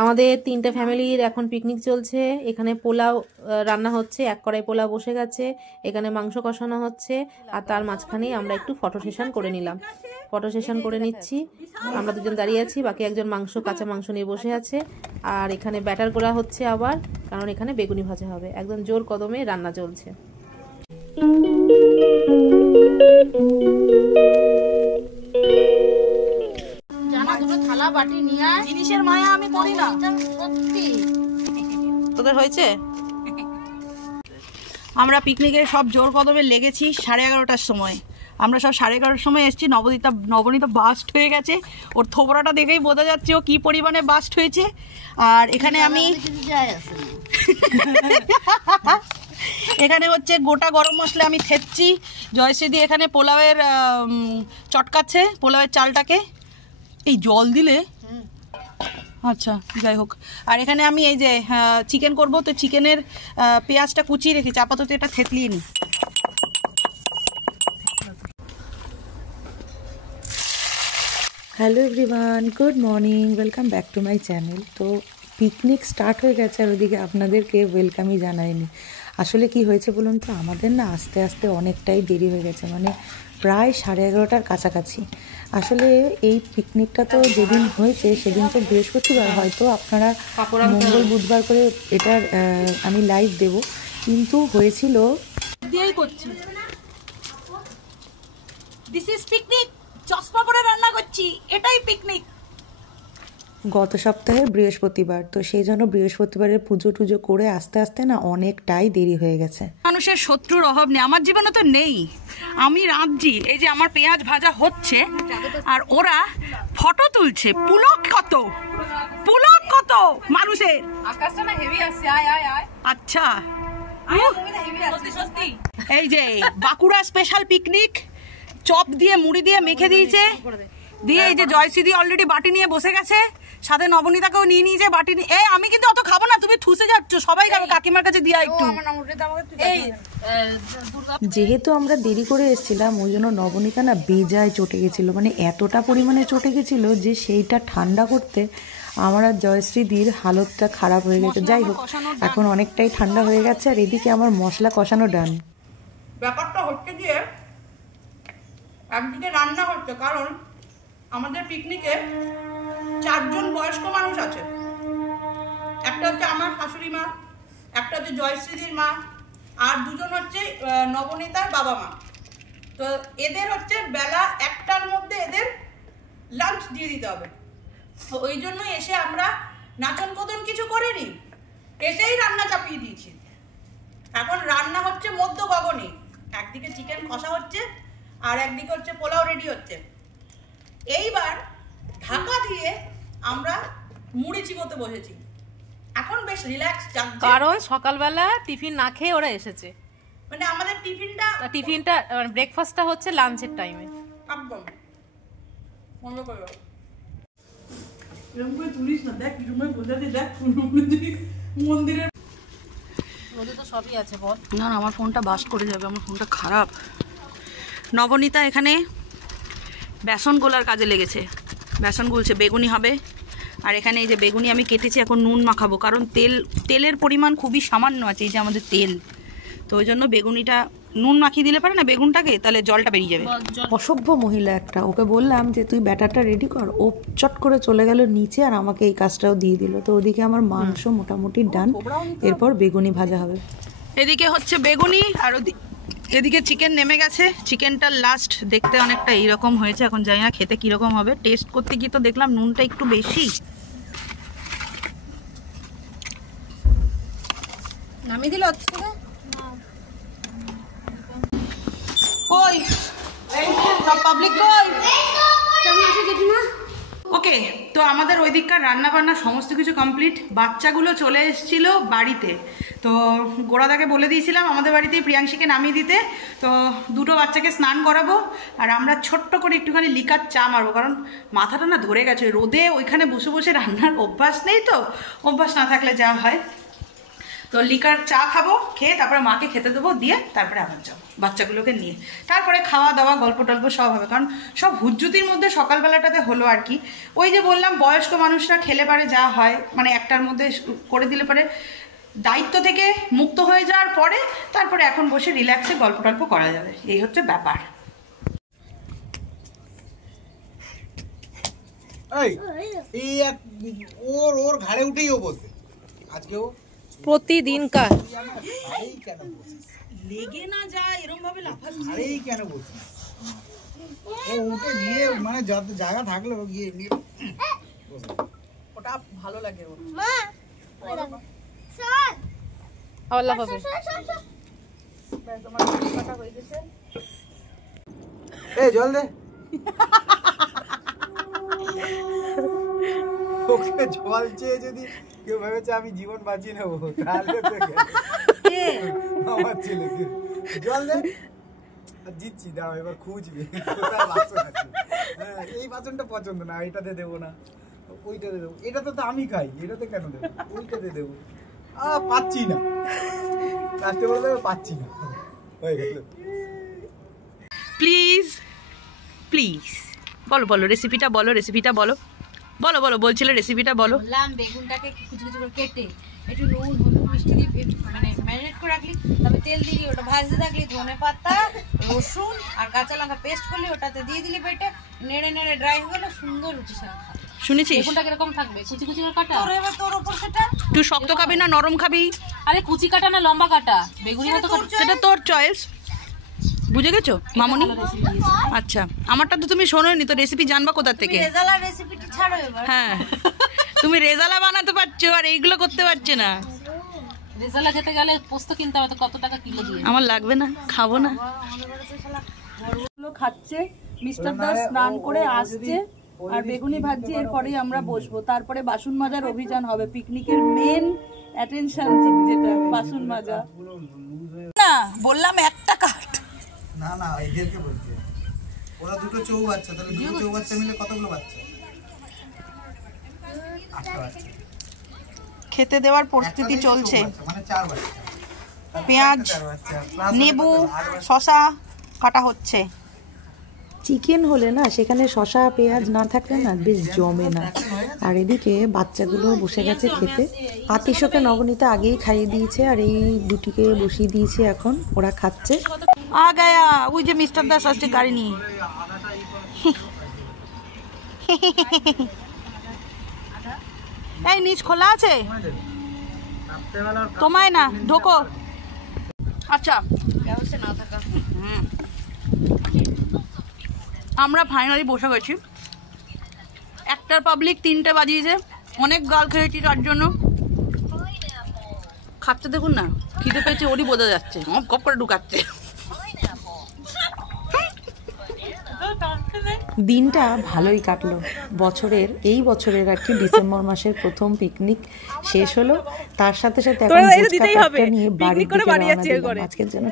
আমাদের 3টে ফ্যামিলির এখন পিকনিক চলছে। এখানে পোলাও রান্না হচ্ছে, এক কড়াই পোলাও বসে গেছে, এখানে মাংস কষানো হচ্ছে, আর তার মাঝখানেই আমরা একটু ফটো সেশন করে নিলাম। ফটো সেশন করে নিচ্ছি, আমরা দুজন দাঁড়িয়ে আছি, বাকি একজন কাঁচা মাংস নিয়ে বসে আছে। আর এখানে ব্যাটার করা হচ্ছে আবার, কারণ এখানে বেগুনি ভাজা হবে। একদম জোর কদমে রান্না চলছে। থালা বাটি নিয়ে জিনিসের মায়া আমি করি না, সত্যি। তোদের হয়েছে? আমরা পিকনিকে সব জোর কদমে লেগেছি 11:30টার সময়। আমরা সব 11:30টার সময় এসেছি। নবনীতা বাস্ট হয়ে গেছে, ওর থোবরাটা দেখেই বোঝা যাচ্ছে ও কি পরিমাণে বাস্ট হয়েছে। আর এখানে আমি এখানে হচ্ছে গোটা গরম মশলা আমি থেতছি। জয়শ্রীদি এখানে পোলাওয়ের চটকাচ্ছে, পোলাওয়ের চালটাকে। এই জল দিলে আচ্ছা যাই হোক। আর এখানে আমি এই যে চিকেন করব, তো চিকেনের পেঁয়াজটা কুচিয়ে রেখেছি, আপাতত এটা থেতলিয়ে নিই। Hello everyone, good morning, welcome back to my channel. তো পিকনিক স্টার্ট হয়ে গেছে আর ওদিকে আপনাদেরকে ওয়েলকামই জানাইনি। আসলে কি হয়েছে বলুন তো, আমাদের না আস্তে আস্তে অনেকটাই দেরি হয়ে গেছে, মানে প্রায় 11:30টার কাছাকাছি। আসলে এই পিকনিকটা তো যেদিন হয়েছে সেদিন তো বৃহস্পতিবার, হয়তো আপনারা মঙ্গল বুধবার করে এটার আমি লাইভ দেব, কিন্তু হয়েছিল দিয়েই করছি। দিস ইজ পিকনিক, চশমা পরে রান্না করছি, এটাই পিকনিক। গত সপ্তাহের বৃহস্পতিবার, তো সেই জন্য বৃহস্পতিবারের পুজো টুজো করে আস্তে আস্তে না অনেকটাই দেরি হয়ে গেছে। মানুষের শত্রুর অভাব নেই, আমার জীবনে তো নেই। আমি রাঁধছি, এই যে আমার পেঁয়াজ ভাজা হচ্ছে আর ওরা ফটো তুলছে। পুলক কত মানুষের। আকাশটা না হেভি আসছে, আচ্ছা। এই যে বাঁকুড়া স্পেশাল পিকনিক, চপ দিয়ে মুড়ি দিয়ে মেখে দিয়েছে, দিয়ে এই যে জয়শ্রী অলরেডি বাটি নিয়ে বসে গেছে, সাথে নবনীতাকেও নিয়ে নিয়েছে বাটি নিয়ে। এই আমি কিন্তু অত খাবো না, তুমি ঠুসে যাচ্ছ, সবাই খাবে, কাকিমার কাছে দিয়া একটু। যেহেতু আমরা দেরি করে এসেছিলাম ওই জন্য নবনীতা না বেজায় চটে গেছিলো, মানে এতটা পরিমাণে চটে গেছিলো যে সেইটা ঠান্ডা করতে আমার আর জয়শ্রীদির হালতটা খারাপ হয়ে গেছে। যাই হোক, এখন অনেকটাই ঠান্ডা হয়ে গেছে আর এদিকে আমার মশলা কষানো ডান। ব্যাপারটা হচ্ছে গিয়ে একদিকে রান্না হচ্ছে, কারণ আমাদের পিকনিকে 4 জন বয়স্ক মানুষ আছে। একটা হচ্ছে আমার শাশুড়ি মা, একটা হচ্ছে জয়শ্রীদির মা, আর 2 জন হচ্ছে নবনীতার বাবা মা। তো এদের হচ্ছে বেলা 1টার মধ্যে এদের লাঞ্চ দিয়ে দিতে হবে। তো ওই জন্য এসে আমরা নাচন কদন কিছু করিনি, এসেই রান্না চাপিয়ে দিয়েছি। এখন রান্না হচ্ছে মধ্য গগনে, একদিকে চিকেন কষা হচ্ছে আর একদিকে হচ্ছে পোলাও রেডি হচ্ছে। এইবার ঢাকা দিয়ে আমরা মুড়ি চিবোতে বসেছি। এখন বেশ রিল্যাক্স যাচ্ছে, কারণ সকালবেলা টিফিন না খেয়ে ওরা এসেছে। মানে আমাদের টিফিনটা ব্রেকফাস্টটা হচ্ছে লাঞ্চের টাইমে। একদম বন্ধ করে দাও, এরকম করে তুলিস না, দেখ রুমে বোঝাতে, দেখ মন্দিরের মধ্যে তো সবই আছে বল। না আমার ফোনটা বাস্ট করে যাবে, আমার ফোনটা খারাপ। নবনীতা এখানে বেসন গোলার কাজে লেগেছে, বেসন গুলছে, বেগুনি হবে। আর এখানে এই যে বেগুনি আমি কেটেছি, এখন নুন মাখাবো, কারণ তেলের পরিমাণ খুবই সামান্য আছে, এই যে আমাদের তেল, তো ওই জন্য বেগুনিটা নুন মাখিয়ে দিলে পারে না বেগুনটাকে, তাহলে জলটা বেরিয়ে যাবে। অসভ্য মহিলা একটা, ওকে বললাম যে তুই ব্যাটারটা রেডি কর, ও চট করে চলে গেল নিচে আর আমাকে এই কাজটাও দিয়ে দিল। তো ওদিকে আমার মাংস মোটামুটি ডান, এরপর বেগুনি ভাজা হবে। এদিকে হচ্ছে বেগুনি আর এদিকে চিকেন নেমে গেছে। চিকেনটা লাস্ট দেখতে অনেকটা এইরকম হয়েছে, এখন জানি না খেতে কিরকম হবে। টেস্ট করতে গিয়ে তো দেখলাম নুনটা একটু বেশি। নামিয়ে দিল কই পাবলিক কই? ওকে, তো আমাদের ওই দিককার রান্না বান্না সমস্ত কিছু কমপ্লিট। বাচ্চাগুলো চলে এসেছিল বাড়িতে, তো গোড়াদাকে বলে দিয়েছিলাম আমাদের বাড়িতেই প্রিয়াংশীকে নামিয়ে দিতে। তো 2টো বাচ্চাকে স্নান করাবো আর আমরা ছোট্ট করে একটুখানি লিকার চা মারবো, কারণ মাথাটা না ধরে গেছে রোদে, ওইখানে বসে বসে রান্নার অভ্যাস নেই, তো অভ্যাস না থাকলে যা হয়। তো তো লিকার চা খাবো, খেয়ে তারপরে মাকে খেতে দেবো, দিয়ে তারপরে আবার যাবো বাচ্চাগুলোকে নিয়ে। তারপরে খাওয়া দাওয়া গল্প টল্প সব হবে, কারণ সব হুজ্জুতির মধ্যে সকালবেলাটাতে হলো আর কি। ওই যে বললাম বয়স্ক মানুষরা খেলে পারে যা হয়, মানে একটার মধ্যে করে দিলে পারে দায়িত্ব থেকে মুক্ত হয়ে যাওয়ার পরে তারপরে এখন বসে রিল্যাক্সে গল্প টল্প করা যাবে, এই হচ্ছে ব্যাপার। এই এক ওর ঘাড়ে উঠেই ও বলতে আজকে ও প্রতিদিনকার কেন বলছিস, লেগে না যায় এরকম ভাবে লাফাচ্ছে। ঘাড়েই কেন বলছিস, ও উঠে গিয়ে মানে যত জায়গা থাকলো গিয়ে নিয়ে ওটা ভালো লাগে ওর। আল্লাহ হাফেজ। তোমার কাটা হয়ে গেছে। এই জল দে ওকে জল চেয়ে যদি কেউ ভেবেছে আমি জীবন বাঁচিয়ে নেবো তাহলে তো আমার ছেলেকে জল দে জিতছি, দাও এবার খুঁজবে কোথায় বাসন আছে। হ্যাঁ এই বাসনটা পছন্দ না, এটাতে দেবো না, ওইটাতে দেবো, এটাতে তো আমি খাই, এটাতে কেন দেবো, ওইটাতে দেবো। পাচ্ছি না, লাস্টে বলতে পাচ্ছি না, হয়ে গেল। প্লিজ প্লিজ বলো বলো রেসিপিটা বলো, রেসিপিটা বলো, বলো বলো বলছিলে রেসিপিটা বলো। বললাম বেগুনটাকে কুচি কুচি করে কেটে একটু নুন হলুদ মিষ্টি দিয়ে মানে ম্যারিনেট করে রাখলি, তারপরে তেল দিয়ে ওটা ভাজতে থাকলি, ধনে পাতা রসুন আর কাঁচা লঙ্কা পেস্ট করলি, ওটাতে দিয়ে দিলি পেটে, নেড়ে নেড়ে ড্রাই হয়ে গেলে সুন্দর রুটি সাথে খাবে। শুনেছিস বেগুনটা কিরকম থাকবে কুচি কুচি করে কাটা? তোর উপর সেটা তুই শক্ত খাবি না নরম খাবি? আরে কুচি কাটা না লম্বা কাটা, বেগুনি মতো কাটা। সেটা তোর চয়েস, বুঝে গেছো মামুনি? আচ্ছা আমারটা তো তুমি শোনোনি, তো রেসিপি জানবা কোথা থেকে? রেজালা রেসিপিটা ছাড়ো এবার। হ্যাঁ তুমি রেজালা বানাতে পারছো আর এইগুলো করতে পারছো না। রেজালা খেতে গেলে পোস্ত কিনতে হবে, তো কত টাকা কিলো দিয়ে? আমার লাগবে না, খাবো না। খাচ্ছে, মিস্টার দাস স্নান করে আসছে আর বেগুনি ভাজছে, এরপরেই আমরা বসবো, তারপরে বাসন মাজার অভিযান হবে। পিকনিকের মেন অ্যাটেনশন যেটা বাসন মাজা। না বললাম একটা কাট। না না এদেরকে বলছি, ওরা দুটো চৌ বাচ্চা, তাহলে দুটো চৌ বাচ্চা মিলে কতগুলো বাচ্চা? 8টা বাচ্চা। খেতে দেওয়ার প্রস্তুতি চলছে, মানে 4 বাচ্চা, পেঁয়াজ 4 বাচ্চা, নেবু শসা কাটা হচ্ছে। চিকেন হলে না সেখানে শসা পেঁয়াজ না থাকলে না বেশ জমে না। আর এদিকে বাচ্চাগুলো বসে গেছে খেতে। আতিশকে নবনীতা আগেই খাইয়ে দিয়েছে আর এই দুটিকে বসিয়ে দিয়েছে, এখন ওরা খাচ্ছে। আ গায়া ওই যে মিস্টার দাস আসছে গাড়ি নিয়ে। এই নিচ খোলা আছে তোমায় না ঢোকো। আচ্ছা আমরা ফাইনালি বসে গেছি, 1টার পাবলিক 3টে বাজিয়েছে, অনেক গাল খেয়েছি তার জন্য। খাচ্ছে দেখুন না, খিদে পেয়েছে ওরই বোঝা যাচ্ছে, কপ করে ঢুকাচ্ছে। দিনটা ভালোই কাটলো। এই বছরের আর কি ডিসেম্বর মাসের প্রথম পিকনিক শেষ হলো। তার সাথে সাথে এখন ফুচকা নিয়ে বাড়ির দিকে রওনা দিলাম। আজকের জন্য